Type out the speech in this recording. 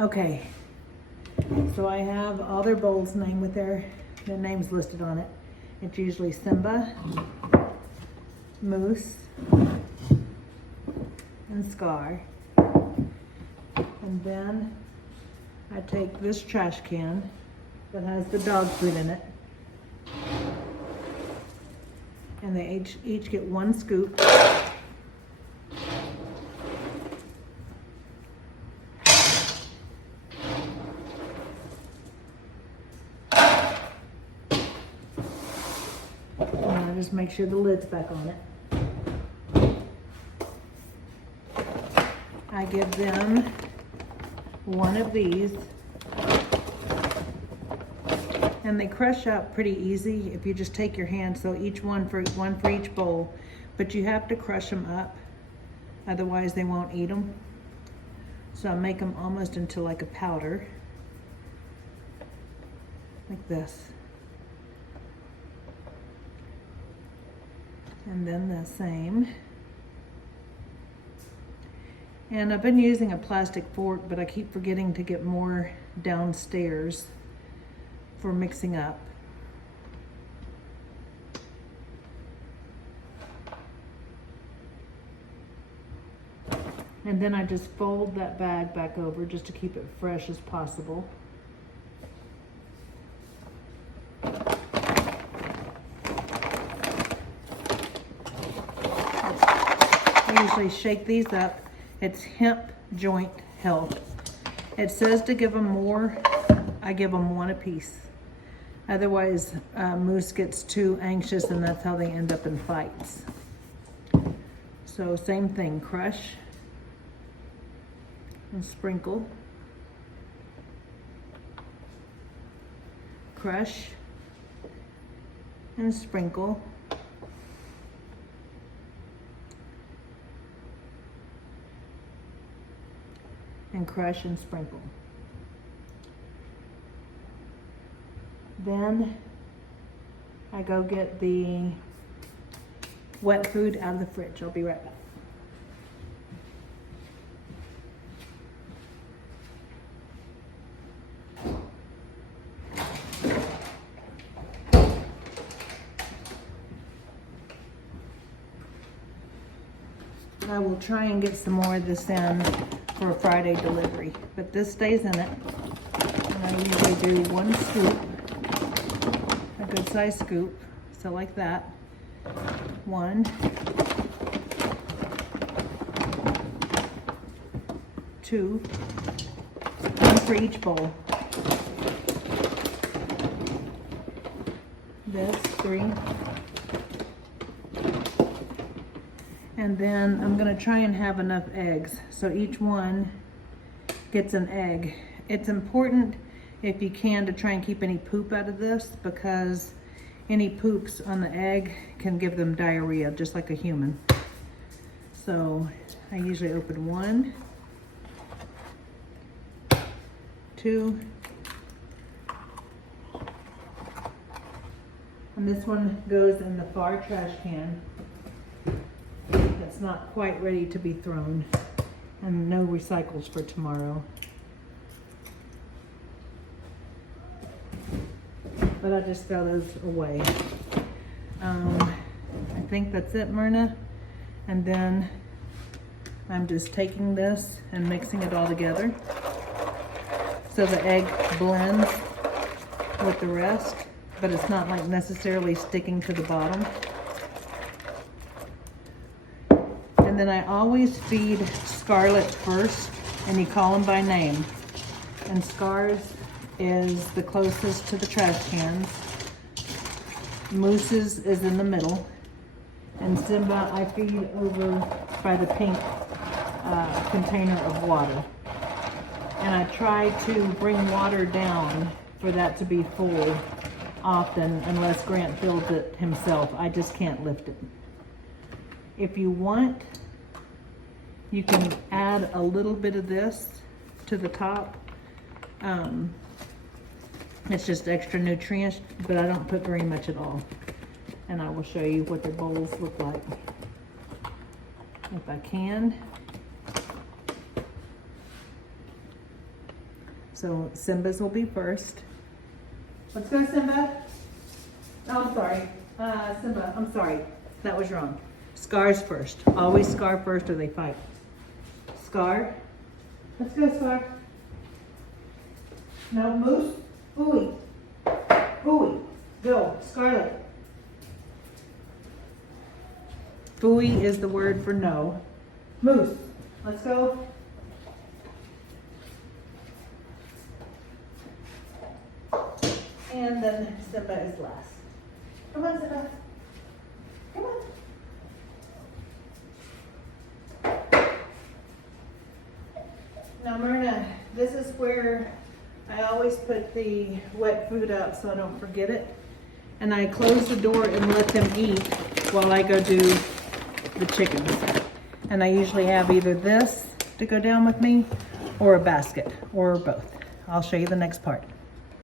Okay, so I have all their bowls named with their names listed on it. It's usually Simba, Moose, and Scar. And then I take this trash can that has the dog food in it, and they each get one scoop. And I just make sure the lid's back on it. I give them one of these, and they crush out pretty easy if you just take your hand. So each one for each bowl, but you have to crush them up, otherwise they won't eat them. So I make them almost into like a powder, like this, and then the same. And I've been using a plastic fork, but I keep forgetting to get more downstairs for mixing up. And then I just fold that bag back over just to keep it fresh as possible. I usually shake these up. It's hip joint health. It says to give them more. I give them one apiece. Otherwise, Moose gets too anxious, and that's how they end up in fights. So same thing, crush and sprinkle. Crush and sprinkle. And crush and sprinkle. Then I go get the wet food out of the fridge. I'll be right back. I will try and get some more of this in for a Friday delivery, but this stays in it. And I usually do one scoop, a good size scoop, so like that. One, two, one for each bowl. This, three. And then I'm gonna try and have enough eggs, so each one gets an egg. It's important, if you can, to try and keep any poop out of this, because any poops on the egg can give them diarrhea, just like a human. So I usually open one, two, and this one goes in the far trash can. It's not quite ready to be thrown, and no recycles for tomorrow. But I just throw those away. I think that's it, Myrna. And then I'm just taking this and mixing it all together so the egg blends with the rest, but it's not like necessarily sticking to the bottom. And then I always feed Scarlet first, and you call them by name. And Scars is the closest to the trash cans. Moose's is in the middle. And Simba I feed over by the pink container of water. And I try to bring water down for that to be full often, unless Grant fills it himself. I just can't lift it. If you want, you can add a little bit of this to the top. It's just extra nutrients, but I don't put very much at all. And I will show you what the bowls look like, if I can. So Simba's will be first. Let's go, Simba. Oh, I'm sorry. Simba, I'm sorry. That was wrong. Scar's first. Always Scar first or they fight. Scar. Let's go, Scar. No, Moose. Ooey. Ooey. Go. Scarlet. Ooey is the word for no. Moose. Let's go. And then Simba is last. Come on, Simba. Come on. Now, Myrna, this is where I always put the wet food up so I don't forget it. And I close the door and let them eat while I go do the chickens. And I usually have either this to go down with me or a basket or both. I'll show you the next part.